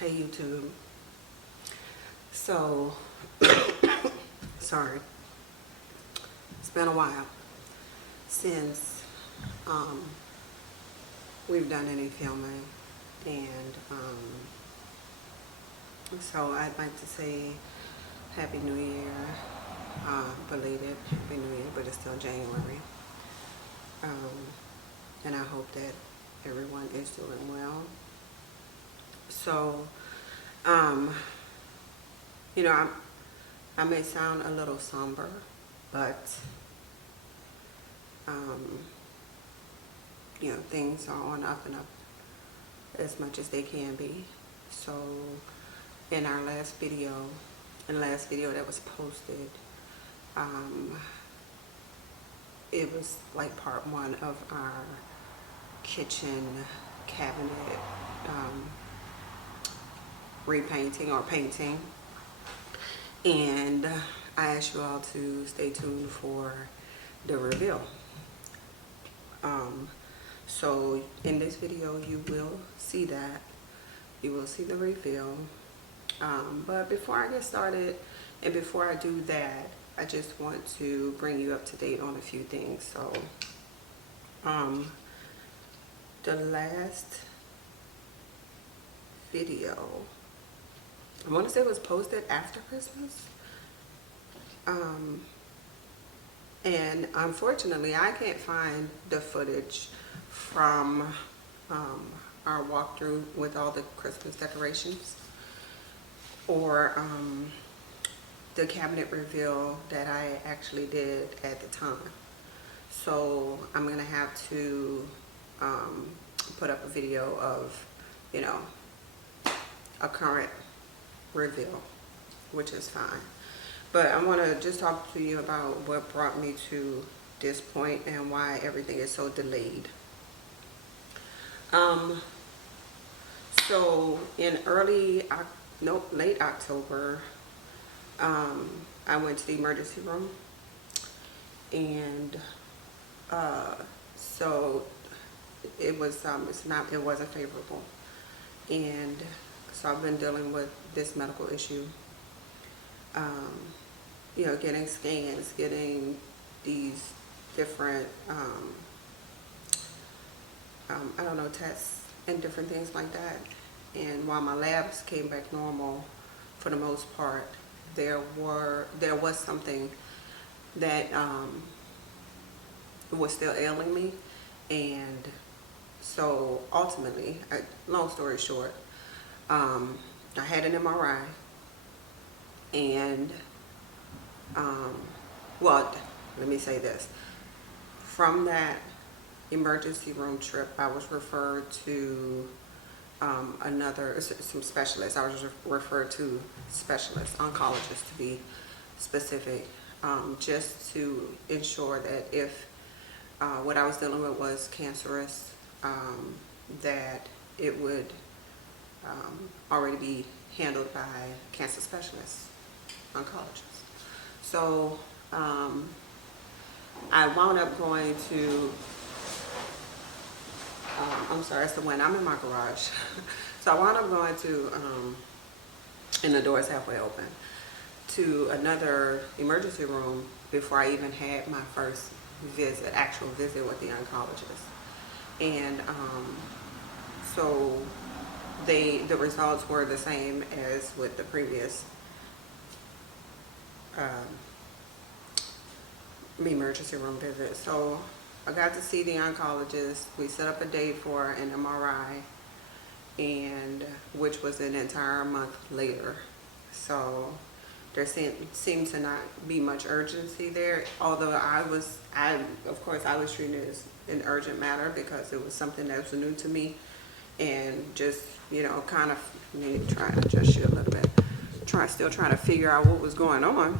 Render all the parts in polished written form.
Hey YouTube. So, sorry, it's been a while since we've done any filming, and so I'd like to say Happy New Year, belated Happy New Year, but it's still January, and I hope that everyone is doing well. So, you know, I may sound a little somber, but you know, things are on up and up as much as they can be. So in our last video, that was posted, it was like part one of our kitchen cabinet repainting or painting, and I asked you all to stay tuned for the reveal. So in this video you will see that. You will see the reveal. But before I get started and before I do that, I just want to bring you up to date on a few things. So the last video, I want to say it was posted after Christmas. And unfortunately, I can't find the footage from our walkthrough with all the Christmas decorations, or the cabinet reveal that I actually did at the time. So I'm gonna have to put up a video of, you know, a current reveal, which is fine. But I want to just talk to you about what brought me to this point and why everything is so delayed. So in late October, I went to the emergency room, and so it was it wasn't favorable, and so I've been dealing with this medical issue. You know, getting scans, getting these different, I don't know, tests and different things like that. And while my labs came back normal for the most part, there was something that was still ailing me. And so ultimately, long story short, I had an MRI, and well, let me say this. From that emergency room trip, I was referred to some specialists. I was referred to specialists, oncologists to be specific, just to ensure that if what I was dealing with was cancerous, that it would already be handled by cancer specialists, oncologists. So I wound up going to, I'm sorry, it's the wind. I'm in my garage. So I wound up going to, and the door is halfway open, to another emergency room before I even had my first actual visit with the oncologist. And so the results were the same as with the previous emergency room visit. So I got to see the oncologist. We set up a date for an MRI, and which was an entire month later. So there seemed to not be much urgency there, although of course I was treating it as an urgent matter because it was something that was new to me, and just, you know, kind of me trying to adjust you a little bit, still trying to figure out what was going on.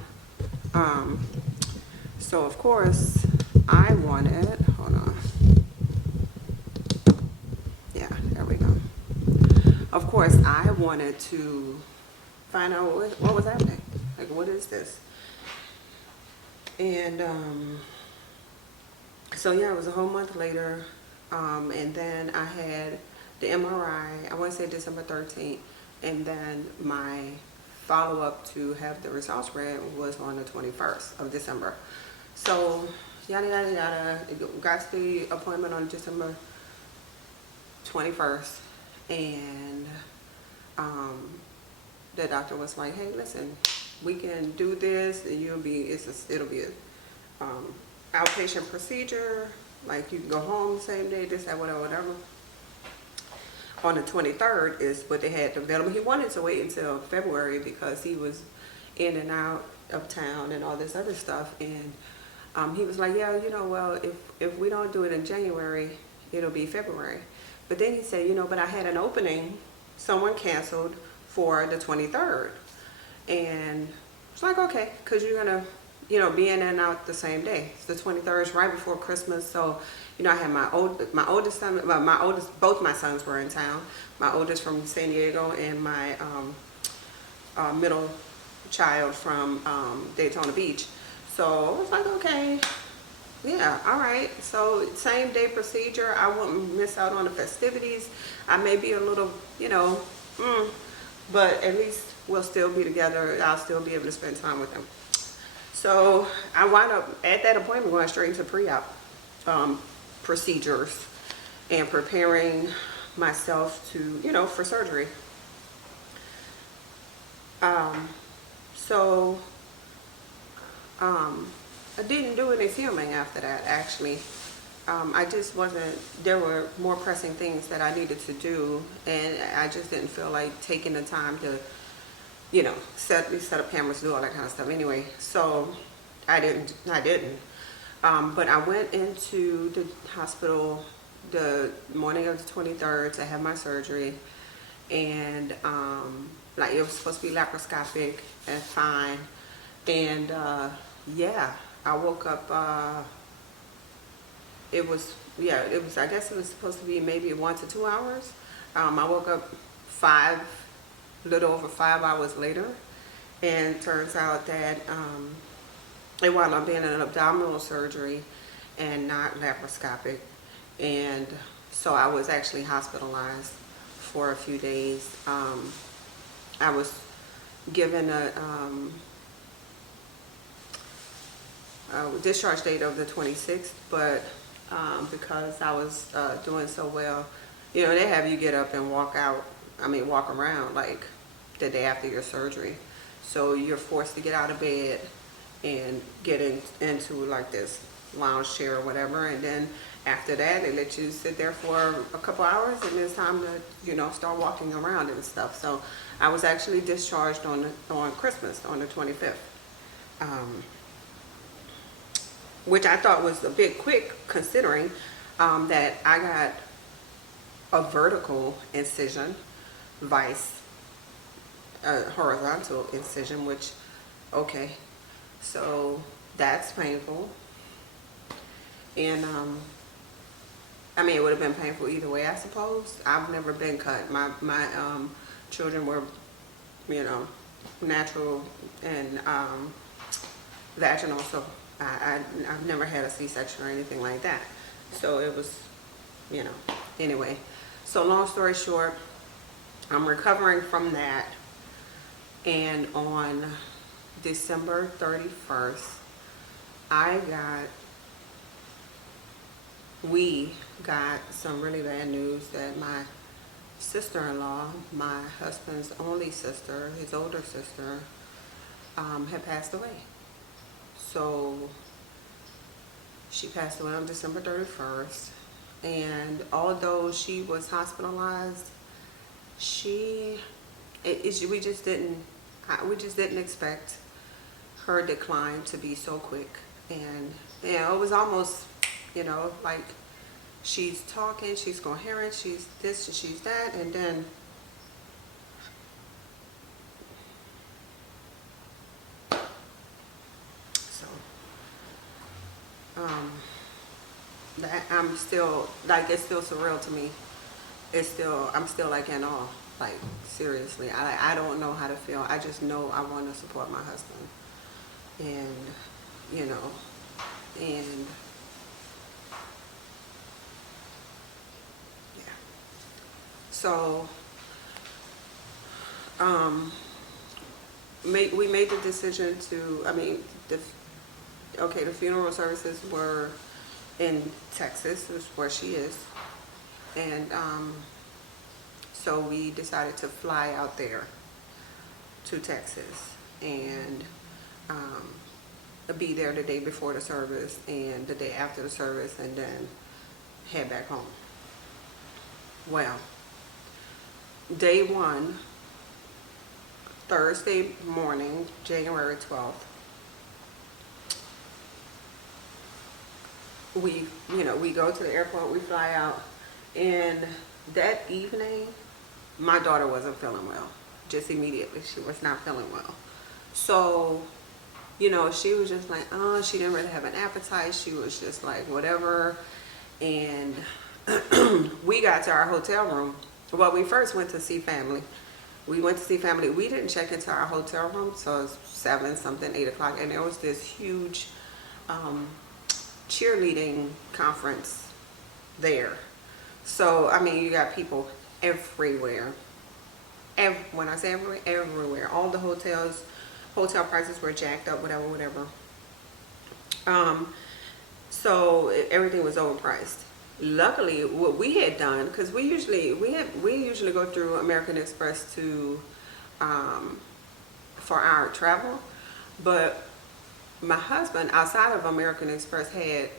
So of course I wanted, hold on, yeah, there we go. Of course I wanted to find out what was happening. Like, what is this? And so yeah, it was a whole month later, and then I had the MRI, I want to say December 13th, and then my follow-up to have the results read was on the 21st of December. So yada yada yada, got the appointment on December 21st, and the doctor was like, hey, listen, we can do this, and it'll be a outpatient procedure, like you can go home same day, this, that, whatever, whatever. On the 23rd is what they had available. He wanted to wait until February because he was in and out of town and all this other stuff, and he was like, yeah, well, if we don't do it in January, it'll be February. But then he said, but I had an opening, someone canceled for the 23rd. And it's like, okay, because you're going to, be in and out the same day. The 23rd is right before Christmas. So, I had my oldest son, both my sons were in town. My oldest from San Diego, and my middle child from Daytona Beach. So I was like, okay, yeah, all right. So same day procedure. I won't miss out on the festivities. I may be a little, but at least we'll still be together. I'll still be able to spend time with them. So I wound up at that appointment going straight into pre-op procedures and preparing myself to, for surgery. I didn't do any filming after that, actually. I just wasn't, there were more pressing things that I needed to do, and I just didn't feel like taking the time to, set up cameras, do all that kind of stuff anyway. So I didn't. But I went into the hospital the morning of the 23rd to have my surgery, and it was supposed to be laparoscopic and fine, and yeah, I woke up, I guess it was supposed to be maybe 1 to 2 hours. I woke up a little over 5 hours later, and turns out that it wound up being an abdominal surgery and not laparoscopic. And so I was actually hospitalized for a few days. I was given a discharge date of the 26th, but because I was doing so well, they have you get up and walk around like the day after your surgery. So you're forced to get out of bed and get into like this lounge chair or whatever, and then after that they let you sit there for a couple hours, and it's time to start walking around and stuff. So I was actually discharged on Christmas, on the 25th, which I thought was a bit quick, considering that I got a vertical incision vice a horizontal incision, which, okay, so that's painful. And it would have been painful either way, I suppose. I've never been cut. My children were, natural and vaginal, so I've never had a C-section or anything like that. So it was, anyway. So long story short, I'm recovering from that, and on December 31st, we got some really bad news that my sister-in-law, my husband's only sister, his older sister, had passed away. So she passed away on December 31st, and although she was hospitalized, we just didn't expect her decline to be so quick. And it was almost, like she's talking, she's coherent, she's this and she's that, and then that I'm still, like, it's still surreal to me. I'm still like in awe, like seriously. I don't know how to feel. I just know I want to support my husband, and and yeah. So um, we made the decision to, I mean, the funeral services were in Texas, which is where she is. And so we decided to fly out there to Texas and be there the day before the service and the day after the service, and then head back home. Well, day one, Thursday morning, January 12th, we go to the airport, we fly out, and that evening, my daughter wasn't feeling well. Just immediately, she was not feeling well. So, she was just like, she didn't really have an appetite. She was just like, whatever. And we got to our hotel room. Well, we first went to see family. We went to see family. We didn't check into our hotel room, so it was 7 something, 8 o'clock, and there was this huge cheerleading conference there. So, I mean, you got people everywhere. When I say everywhere, everywhere. All the hotel prices were jacked up, whatever. So everything was overpriced. Luckily, what we had done, because we usually go through American Express for our travel, but my husband, outside of American Express, had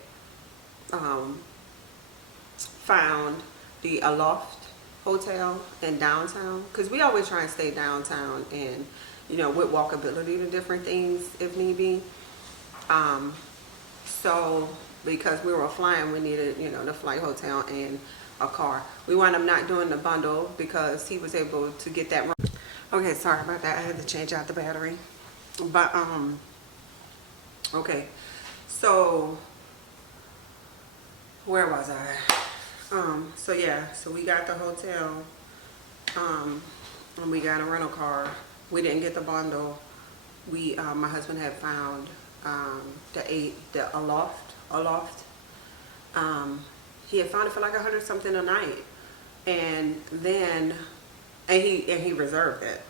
found the Aloft Hotel in downtown, because we always try and stay downtown and with walkability to different things if need be. So because we were flying, we needed the flight hotel and a car. We wound up not doing the bundle because he was able to get that. Okay, sorry about that. I had to change out the battery. But okay, so where was I? So we got the hotel, and we got a rental car. We didn't get the bundle. My husband had found the Aloft. He had found it for like $100 something a night, and he reserved it.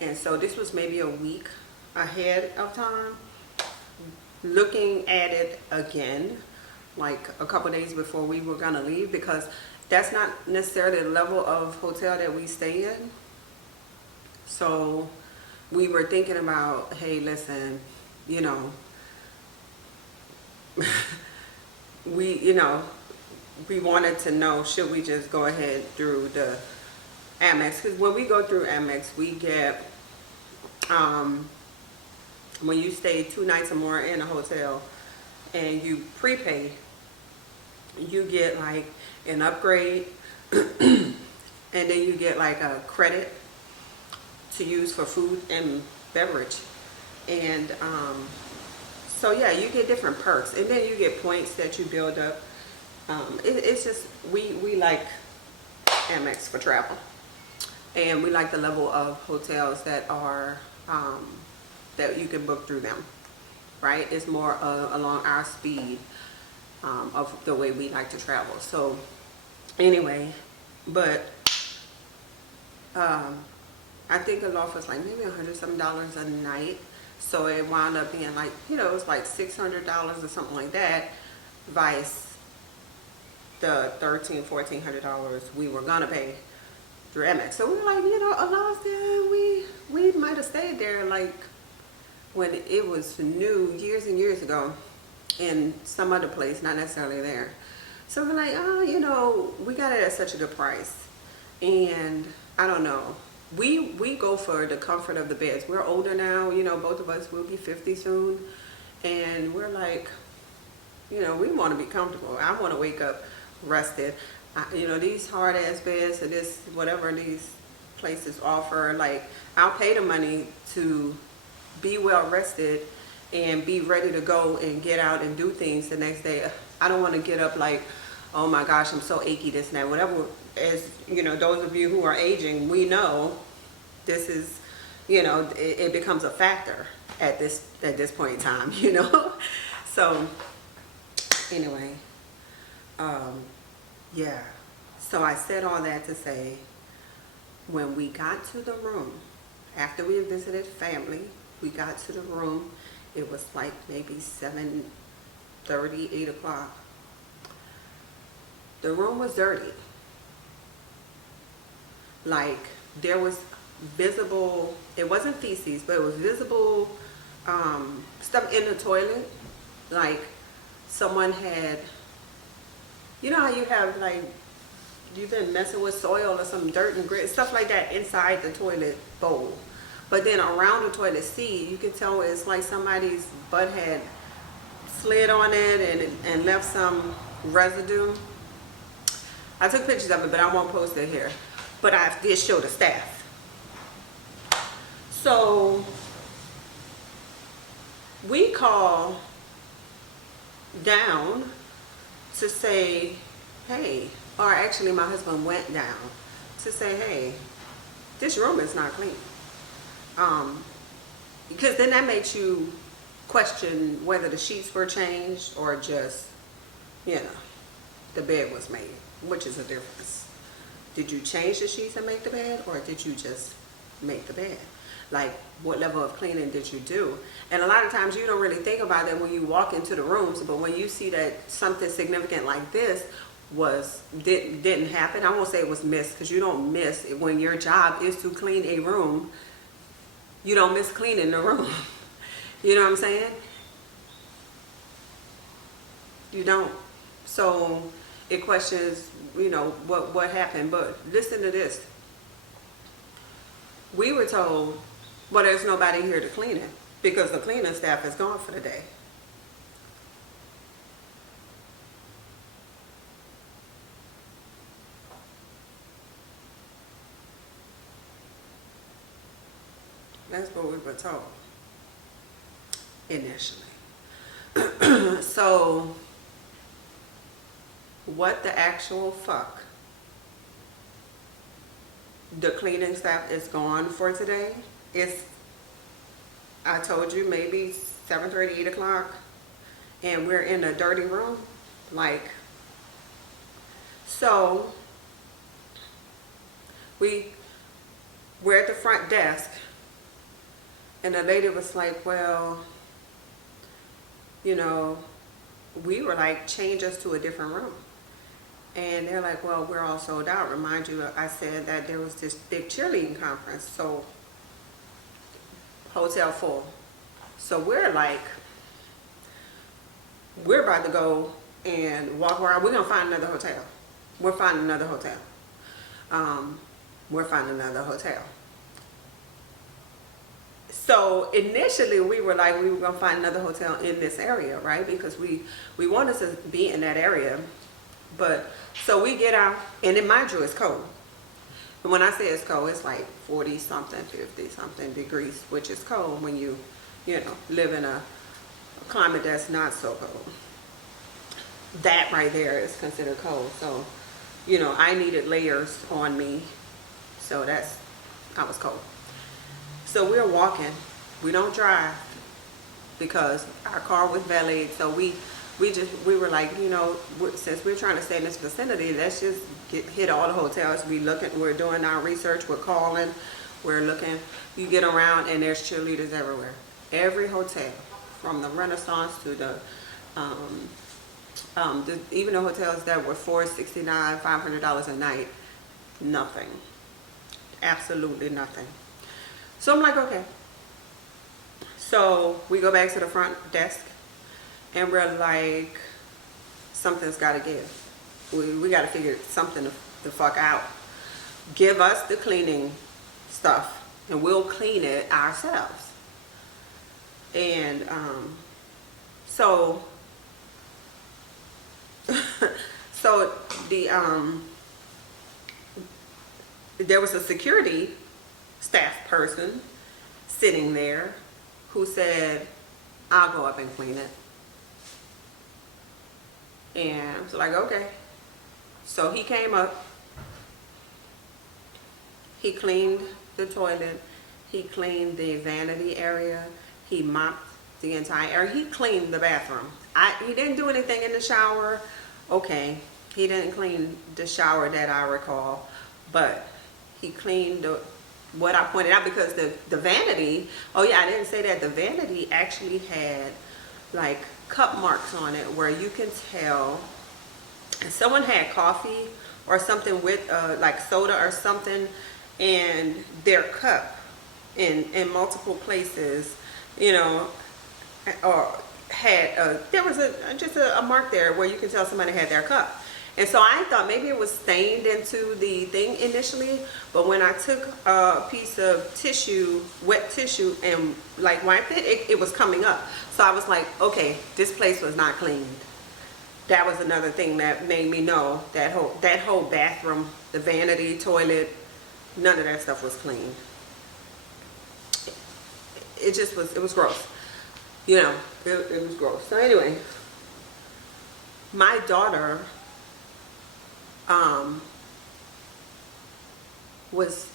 And so this was maybe a week ahead of time. Looking at it again, like a couple days before we were gonna leave, because that's not necessarily the level of hotel that we stay in. So we were thinking about, hey, listen, we wanted to know, should we just go ahead through the Amex? Because when we go through Amex, we get, when you stay 2 nights or more in a hotel and you prepay, you get like an upgrade and then you get like a credit to use for food and beverage. And so yeah, you get different perks, and then you get points that you build up. It's just, we like Amex for travel, and we like the level of hotels that are that you can book through them, right? It's more along our speed of the way we like to travel. So anyway, but I think the loft was like maybe $100 something a night. So it wound up being like, it was like $600 or something like that, vice the $1,400 we were gonna pay through Amex. So we were like, we might have stayed there like when it was new years and years ago in some other place, not necessarily there. So we're like, we got it at such a good price. And I don't know. We go for the comfort of the beds. We're older now, both of us will be 50 soon. And we're like, we want to be comfortable. I want to wake up rested. These hard ass beds or this, whatever these places offer, like, I'll pay the money to be well rested and be ready to go and get out and do things the next day. I don't want to get up like, oh my gosh, I'm so achy, this and that, whatever. As those of you who are aging, we know this is, it becomes a factor at this point in time, So anyway, yeah. So I said all that to say, when we got to the room, After we had visited family, we got to the room. It was like maybe 7:30, 8 o'clock. The room was dirty. Like, there was visible, it wasn't feces, but it was visible stuff in the toilet. Like, someone had, you know how you have, like, you've been messing with soil or some dirt and grit, stuff like that inside the toilet bowl. But then around the toilet seat, you can tell it's like somebody's butt had slid on it and left some residue. I took pictures of it, but I won't post it here. But I did show the staff. So we call down to say, hey, or actually my husband went down to say, hey, this room is not clean. Because then that makes you question whether the sheets were changed or just, you know, the bed was made, which is a difference. Did you change the sheets and make the bed, or did you just make the bed? Like, what level of cleaning did you do? And a lot of times you don't really think about that when you walk into the rooms, but when you see that something significant like this didn't happen, I won't say it was missed, because you don't miss it. When your job is to clean a room, you don't miss cleaning the room. You know what I'm saying? You don't. So it questions, you know, what happened. But listen to this. We were told, well, there's nobody here to clean it because the cleaning staff is gone for the day. That's what we were told initially. So what the actual fuck? The cleaning staff is gone for today. It's, I told you, maybe 7:30, 8 o'clock, and we're in a dirty room. Like, so we're at the front desk, and the lady was like, well, you know, we were like, change us to a different room. And they're like, well, we're all sold out. Remind you, I said that there was this big cheerleading conference, so hotel full. So we're like, we're about to go and walk around. We're gonna find another hotel. We're finding another hotel. We're finding another hotel. So initially we were like, we were gonna find another hotel in this area, right? Because we wanted to be in that area. But so we get out, and in mind you, it's cold. And when I say it's cold, it's like 40 something, 50 something degrees, which is cold when you know, live in a climate that's not so cold. That right there is considered cold. So, you know, I needed layers on me. So I was cold. So we're walking. We don't drive because our car was valeted. So we were like, you know, since we're trying to stay in this vicinity, let's just hit all the hotels. We're doing our research, we're calling, we're looking. You get around and there's cheerleaders everywhere. Every hotel, from the Renaissance to even the hotels that were $469, $500 a night, nothing, absolutely nothing. So I'm like, okay. So we go back to the front desk, and we're like, something's got to give. We got to figure something the fuck out. Give us the cleaning stuff, and we'll clean it ourselves. And so there was a security staff person sitting there who said, I'll go up and clean it. And I was like, okay. So he came up, he cleaned the toilet, he cleaned the vanity area, he mopped the entire area, he cleaned the bathroom. He didn't do anything in the shower. Okay, he didn't clean the shower that I recall, but he cleaned what I pointed out, because the vanity, oh yeah, I didn't say that, the vanity actually had like cup marks on it where you can tell someone had coffee or something with like soda or something in their cup in multiple places, you know, or had there was just a mark there where you can tell somebody had their cup. And so I thought maybe it was stained into the thing initially, but when I took a piece of tissue, wet tissue, and like wiped it, it was coming up. So I was like, okay, this place was not cleaned. That was another thing that made me know that whole bathroom, the vanity, toilet, none of that stuff was clean. It was gross. You know, it was gross. So anyway, my daughter was,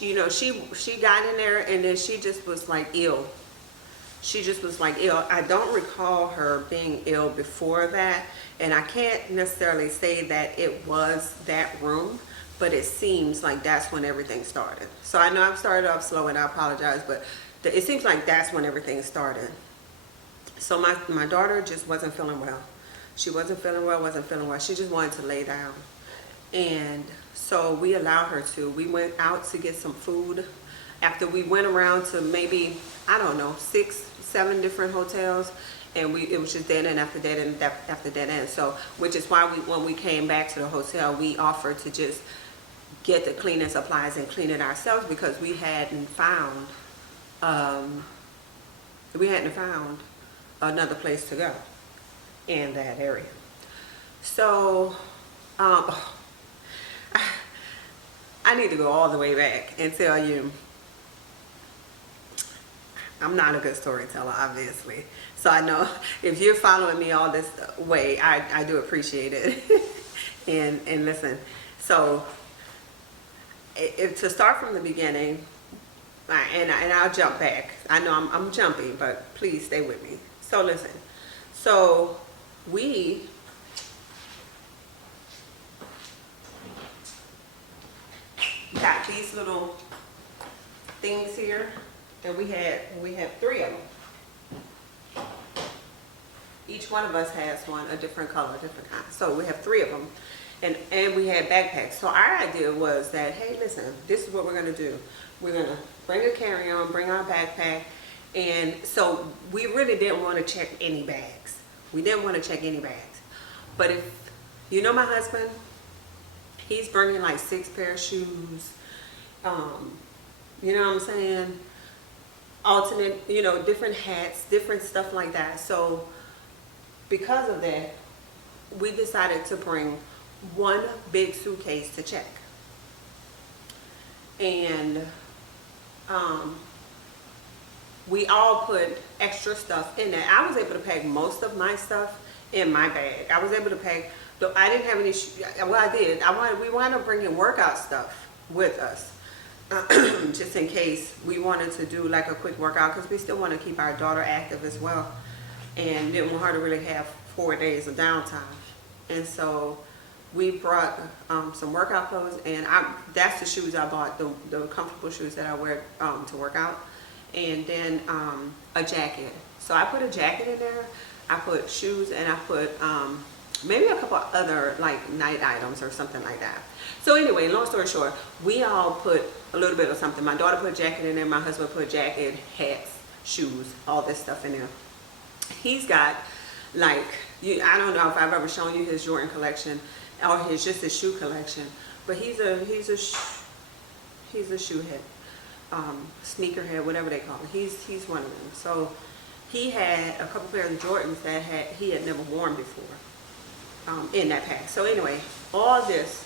you know, she got in there and then she just was like ill. She just was like ill. I don't recall her being ill before that, and I can't necessarily say that it was that room, but it seems like that's when everything started. So I know I've started off slow and I apologize, but it seems like that's when everything started. So my daughter just wasn't feeling well. She wasn't feeling well. She just wanted to lay down. And so we allowed her to. We went out to get some food. After we went around to maybe, I don't know, 6, 7 different hotels, and it was just dead end after dead end after dead end. So, which is why when we came back to the hotel, we offered to just get the cleaning supplies and clean it ourselves, because we hadn't found another place to go in that area. So I need to go all the way back and tell you, I'm not a good storyteller, obviously. So I know if you're following me all this way, I do appreciate it. and listen, so if to start from the beginning, and I'll jump back. I know I'm jumping, but please stay with me. So listen, so we got these little things here, and we have 3 of them. Each one of us has one, a different color, different kind. So we have 3 of them, and we had backpacks. So our idea was that, hey, listen, this is what we're gonna do. We're gonna bring a carry-on, bring our backpack, and so we really didn't want to check any bags. We didn't want to check any bags. But if you know my husband, he's bringing like 6 pair of shoes. You know what I'm saying? Alternate, you know, different hats, different stuff like that. So because of that, we decided to bring one big suitcase to check. And we all put extra stuff in there. I was able to pack most of my stuff in my bag. I was able to pack, though I didn't have any, well I did, we wound up bringing workout stuff with us. Just in case we wanted to do like a quick workout, because we still want to keep our daughter active as well, and didn't want her to really have 4 days of downtime. And so we brought some workout clothes, and that's the shoes I bought, the comfortable shoes that I wear to work out, and then a jacket. So I put a jacket in there, I put shoes, and I put maybe a couple other like night items or something like that. So anyway, long story short, we all put a little bit of something. My daughter put a jacket in there, my husband put a jacket, hats, shoes, all this stuff in there. He's got like, I don't know if I've ever shown you his Jordan collection or his shoe collection, but he's a shoe head, sneaker head, whatever they call it. He's one of them. So he had a couple pairs of Jordans that he had never worn before in that pack. So anyway, all this,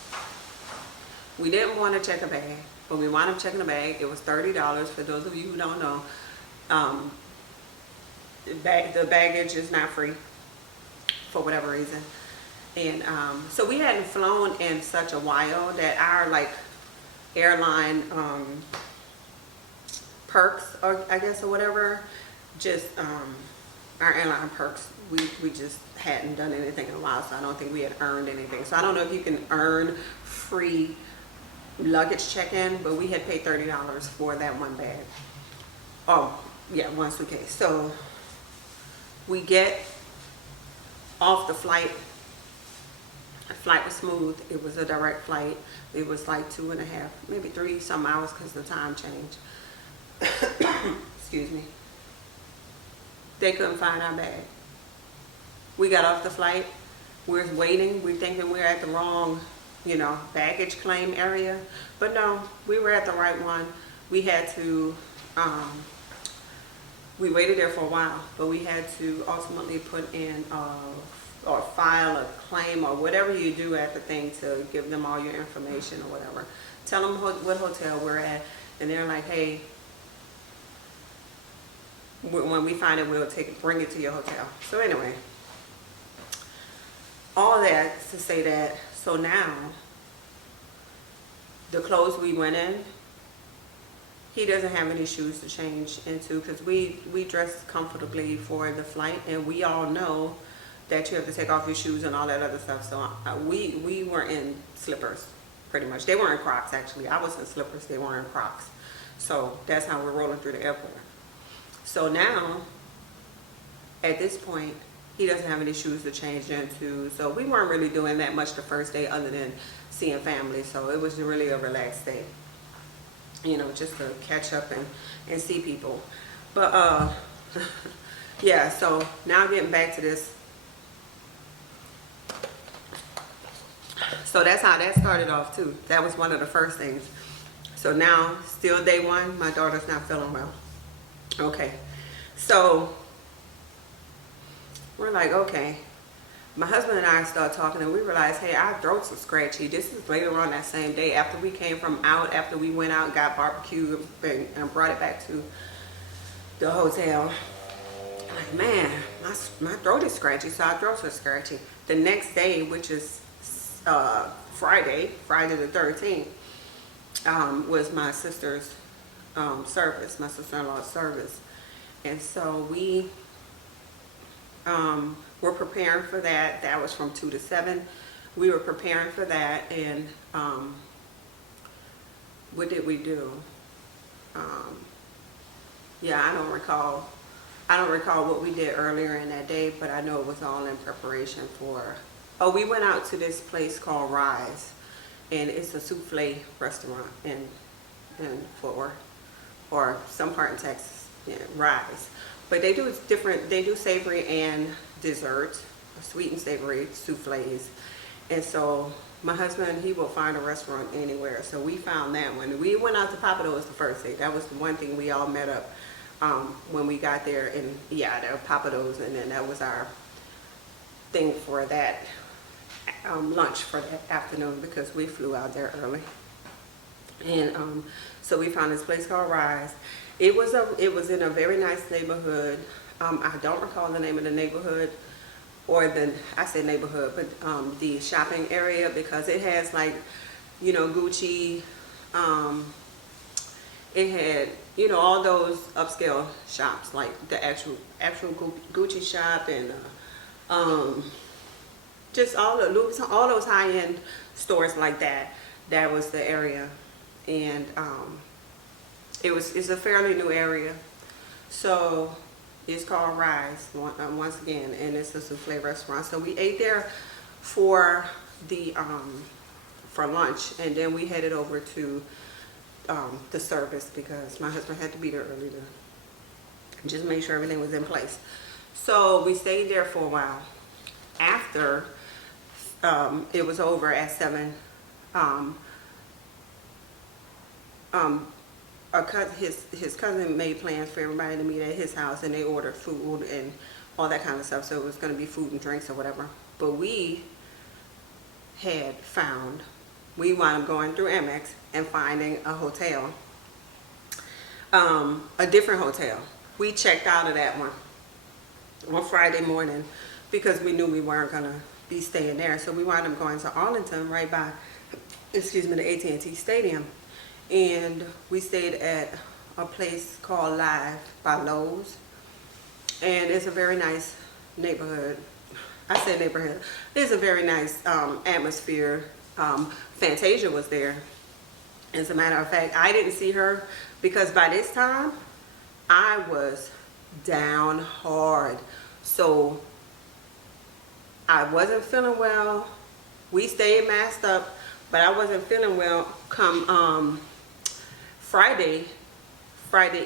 we didn't want to check a bag, but we wound up checking a bag. It was $30. For those of you who don't know, the baggage is not free for whatever reason. And so we hadn't flown in such a while that our like airline perks, or I guess, or whatever, just our airline perks, we just hadn't done anything in a while, so I don't think we had earned anything. So I don't know if you can earn free luggage check-in, but we had paid $30 for that one bag. Oh, yeah, one suitcase. So we get off the flight. The flight was smooth. It was a direct flight. It was like 2.5, maybe 3 some hours because the time changed. Excuse me. They couldn't find our bag. We got off the flight. We're waiting. We're thinking we're at the wrong, baggage claim area. But no, we were at the right one. We had to, we waited there for a while, but we had to ultimately put in or file a claim or whatever you do at the thing to give them all your information or whatever. Tell them what hotel we're at, and they're like, hey, when we find it, we'll bring it to your hotel. So anyway, all that to say that, so now the clothes we went in, he doesn't have any shoes to change into because we dressed comfortably for the flight, and we all know that you have to take off your shoes and all that other stuff. So we were in slippers, pretty much. They weren't Crocs, actually. I was in slippers. They weren't Crocs. So that's how we're rolling through the airport. So now, at this point, he doesn't have any shoes to change into. So we weren't really doing that much the first day other than seeing family. So it was really a relaxed day, just to catch up and see people. But, yeah, so now getting back to this. So that's how that started off too. That was one of the first things. So now, still day one, my daughter's not feeling well. Okay, so we're like, okay. My husband and I start talking, and we realized, hey, our throats are scratchy. This is later on that same day after we came from out, after we went out and got barbecue and brought it back to the hotel. Like, man, my throat is scratchy, so our throats are scratchy. The next day, which is Friday the 13th, was my sister's service, my sister-in-law's service. And so we were preparing for that. That was from 2 to 7. We were preparing for that, and what did we do? Yeah, I don't recall what we did earlier in that day, but I know it was all in preparation for. Oh, we went out to this place called Rise, and it's a souffle restaurant in Fort Worth, or some part in Texas. Yeah, Rise. But they do savory and desserts, sweet and savory souffles. And so my husband, he will find a restaurant anywhere. So we found that one. We went out to Papado's the first day. That was the one thing we all met up when we got there. And yeah, there were Papado's, and then that was our thing for that lunch for that afternoon, because we flew out there early. And so we found this place called Rise. It was in a very nice neighborhood. I don't recall the name of the neighborhood, or I said neighborhood, but the shopping area, because it has like, Gucci. It had, all those upscale shops, like the actual Gucci shop, and just all those high-end stores like that. That was the area, and it's a fairly new area. So it's called Rise once again, and it's a souffle restaurant. So we ate there for lunch, and then we headed over to the service, because my husband had to be there early to just make sure everything was in place. So we stayed there for a while. After it was over at 7, his cousin made plans for everybody to meet at his house, and they ordered food and all that kind of stuff. So it was going to be food and drinks or whatever. But we wound up going through Amex and finding a hotel, a different hotel. We checked out of that one on Friday morning because we knew we weren't going to be staying there. So we wound up going to Arlington, right by, the AT&T Stadium. And we stayed at a place called Live by Lowe's. And it's a very nice neighborhood. I said neighborhood. It's a very nice atmosphere. Fantasia was there. As a matter of fact, I didn't see her because by this time I was down hard. So I wasn't feeling well. We stayed masked up, but I wasn't feeling well come Friday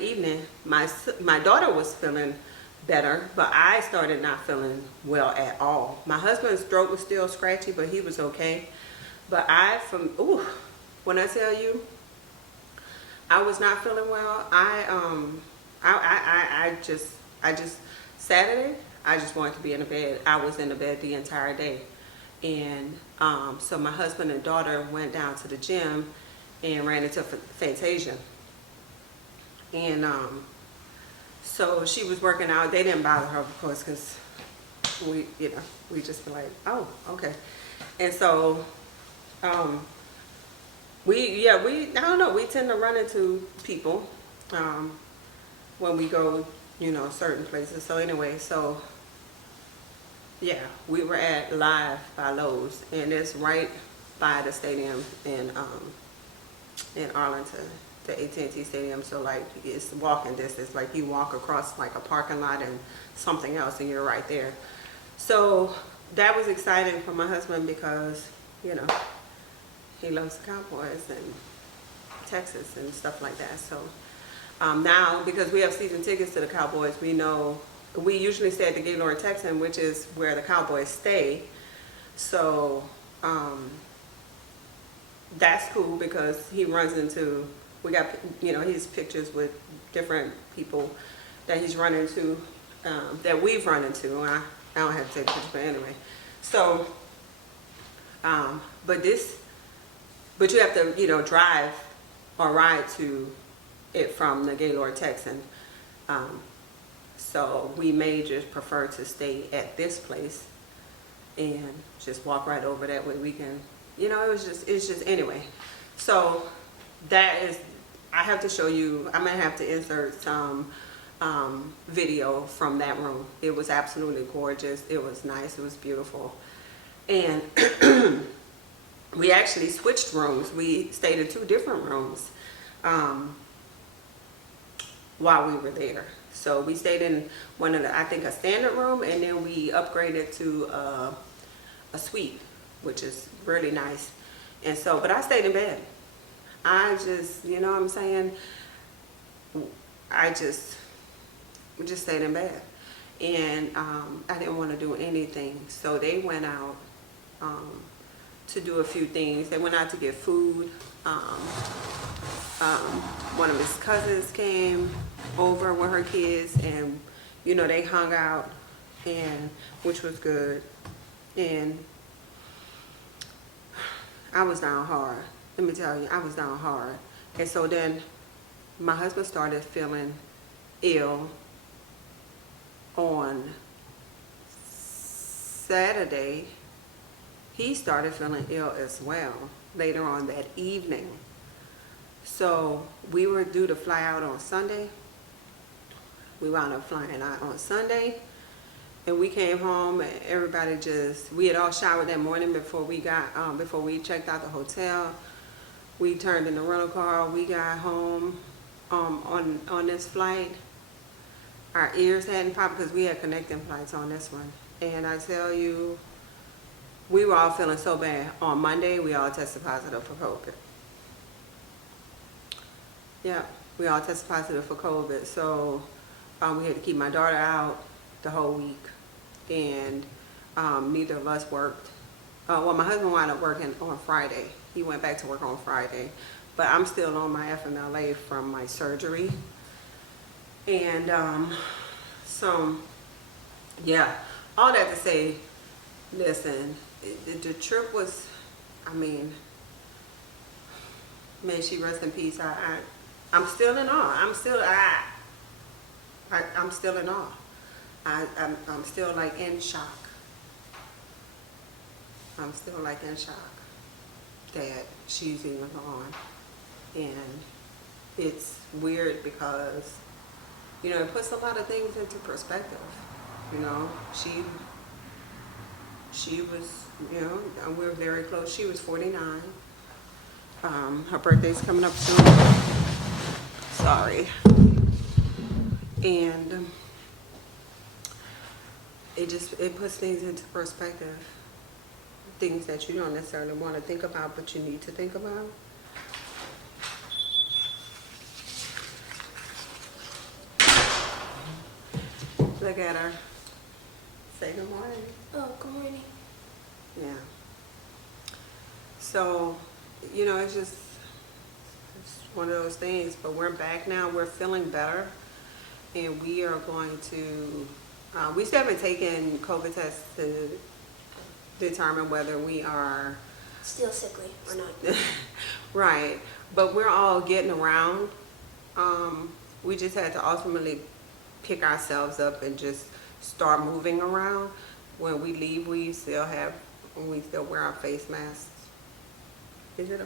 evening. My daughter was feeling better, but I started not feeling well at all. My husband's throat was still scratchy, but he was okay. But when I tell you I was not feeling well, I just Saturday I just wanted to be in the bed. I was in the bed the entire day. And so my husband and daughter went down to the gym and ran into Fantasia. And so she was working out. They didn't bother her, of course, because we just be like, oh, okay. And so I don't know, we tend to run into people when we go, certain places. So anyway, yeah, we were at Live by Lowe's, and it's right by the stadium in Arlington, the AT&T Stadium. So like it's walking distance. Like you walk across like a parking lot and something else, and you're right there. So that was exciting for my husband because he loves the Cowboys and Texas and stuff like that. So now, because we have season tickets to the Cowboys, we usually stay at the Gaylord Texan, which is where the Cowboys stay. So that's cool because he runs into, we got, his pictures with different people that he's run into, that we've run into. I don't have to take pictures, but anyway. So, but you have to, drive or ride to it from the Gaylord Texan. So we may just prefer to stay at this place and just walk right over that way we can, it's just anyway. So that is, I have to show you, I'm gonna have to insert some video from that room. It was absolutely gorgeous. It was nice. It was beautiful. And we actually switched rooms. We stayed in 2 different rooms while we were there. So we stayed in one of I think a standard room, and then we upgraded to a suite, which is really nice. And so, but I stayed in bed. I just, what I'm saying? We just stayed in bed. And I didn't want to do anything. So they went out to do a few things. They went out to get food. One of his cousins came over with her kids, and they hung out, and which was good. And I was down hard. Let me tell you, I was down hard. And so then my husband started feeling ill on Saturday. He started feeling ill as well later on that evening. So we were due to fly out on Sunday. We wound up flying out on Sunday, and we came home, and everybody we had all showered that morning before we checked out the hotel. We turned in the rental car. We got home on this flight. Our ears hadn't popped because we had connecting flights on this one. And I tell you, we were all feeling so bad. On Monday, we all tested positive for COVID. Yeah, we all tested positive for COVID. So we had to keep my daughter out the whole week, and neither of us worked. Well, my husband wound up working on Friday. He went back to work on Friday, but I'm still on my FMLA from my surgery. And so, yeah, all that to say, listen, the trip was, man, she rest in peace. I'm still in awe. I'm still in awe. I'm still like in shock. I'm still like in shock that she's even gone. And it's weird because, it puts a lot of things into perspective. She was, we were very close. She was 49. Her birthday's coming up soon. Sorry. And it puts things into perspective. Things that you don't necessarily want to think about, but you need to think about. Look at her. Say good morning. Oh, good morning. Yeah. So, you know, it's one of those things, but we're back now. We're feeling better. And we are going to, we still haven't taken COVID tests to determine whether we are still sickly or not. right. But we're all getting around. We just had to ultimately pick ourselves up and just start moving around. When we leave, we still wear our face masks. Is it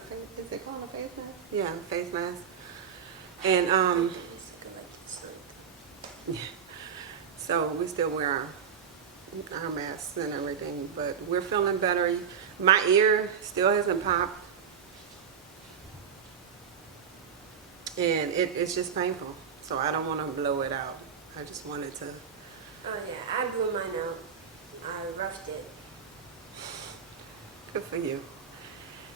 called a face mask? Yeah, face mask. And so we still wear our masks and everything, but we're feeling better. My ear still hasn't popped, and it's just painful. So I don't want to blow it out. I just wanted to. Oh yeah, I blew mine out. I roughed it. Good for you.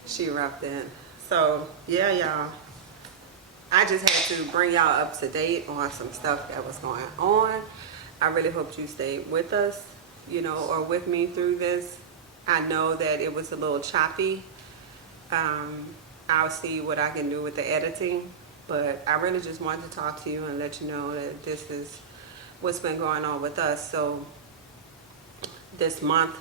She roughed it. So yeah, y'all. I just had to bring y'all up to date on some stuff that was going on. I really hope you stayed with us, you know, or with me through this. I know that it was a little choppy. I'll see what I can do with the editing, but I really just wanted to talk to you and let you know that this is what's been going on with us. So this month,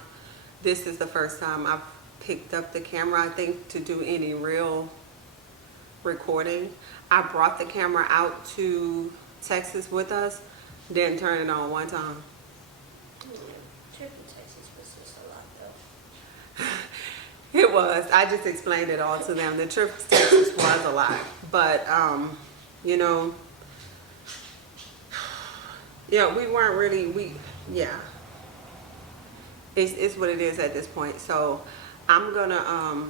this is the first time I've picked up the camera, I think, to do any real recording. I brought the camera out to Texas with us, didn't turn it on one time. Trip in Texas was just a lot though. It was. I just explained it all to them. The trip to Texas was a lot, but you know, yeah, we weren't really. Yeah, it's what it is at this point. So I'm gonna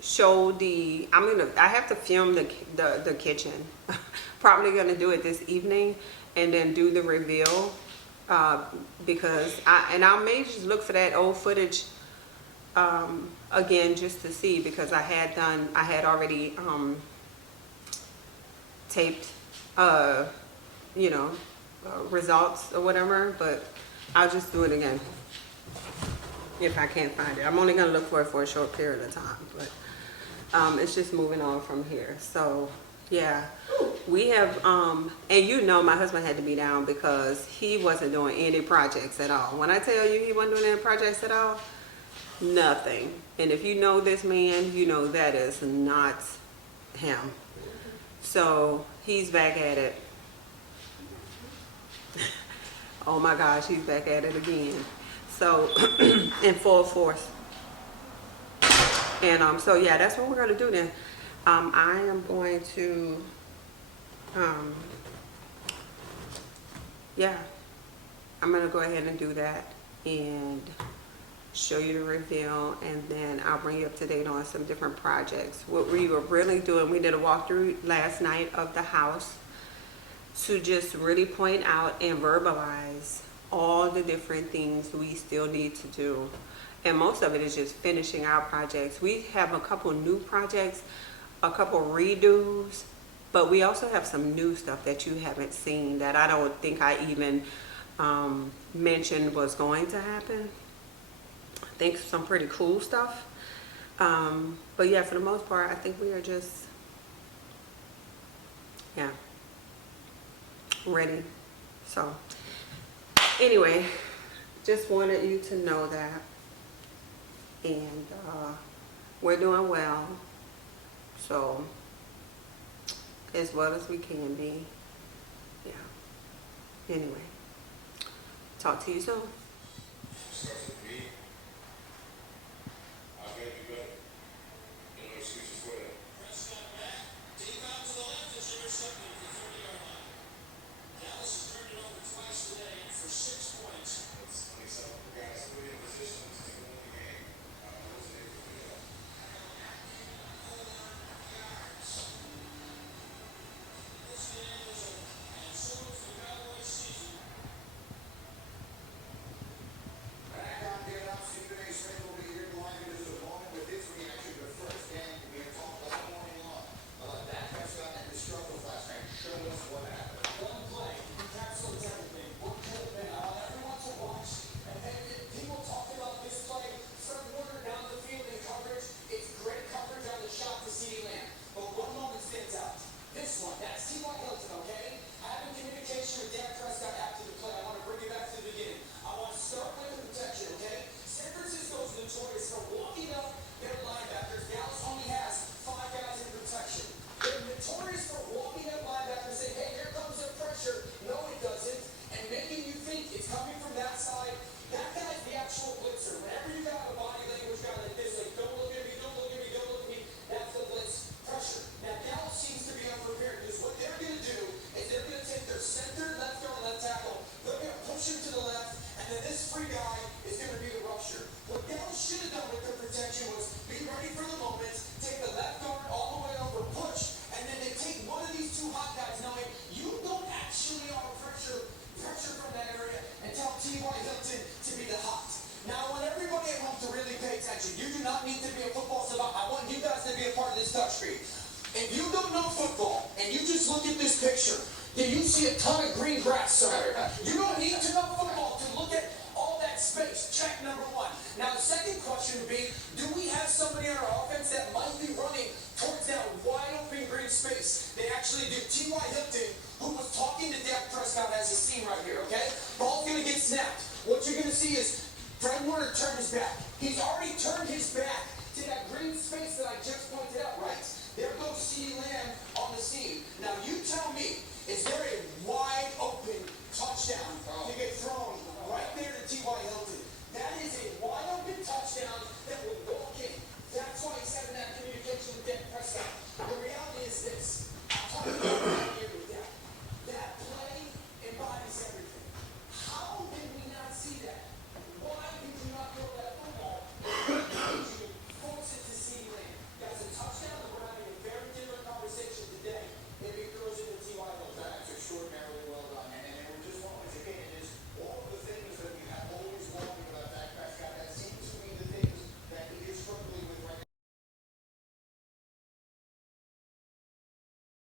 show I have to film the kitchen. Probably gonna do it this evening and then do the reveal, because I may just look for that old footage again just to see, because I had already taped you know, results or whatever, but I'll just do it again if I can't find it. I'm only gonna look for it for a short period of time, but it's just moving on from here. So yeah, we have and you know, my husband had to be down because he wasn't doing any projects at all. When I tell you he wasn't doing any projects at all, nothing. And if you know this man, you know that is not him. So he's back at it. Oh my gosh, he's back at it again. So in full force. And so yeah, that's what we're gonna do then. I am going to yeah, I'm gonna go ahead and do that and show you the reveal, and then I'll bring you up to date on some different projects. What we were really doing, we did a walkthrough last night of the house to just really point out and verbalize all the different things we still need to do. And most of it is just finishing our projects. We have a couple new projects, a couple redos, but we also have some new stuff that you haven't seen that I don't think I even mentioned was going to happen. I think some pretty cool stuff. But yeah, for the most part, I think we are just, yeah, ready. So anyway, just wanted you to know that. And we're doing well, so as well as we can be. Yeah. Anyway, talk to you soon. see a ton of green grass somewhere. You don't need to know football to look at all that space. Check number one. Now, the second question would be, do we have somebody on our offense that might be running towards that wide open green space? They actually do. T.Y. Hilton, who was talking to Dak Prescott, as a scene right here, okay?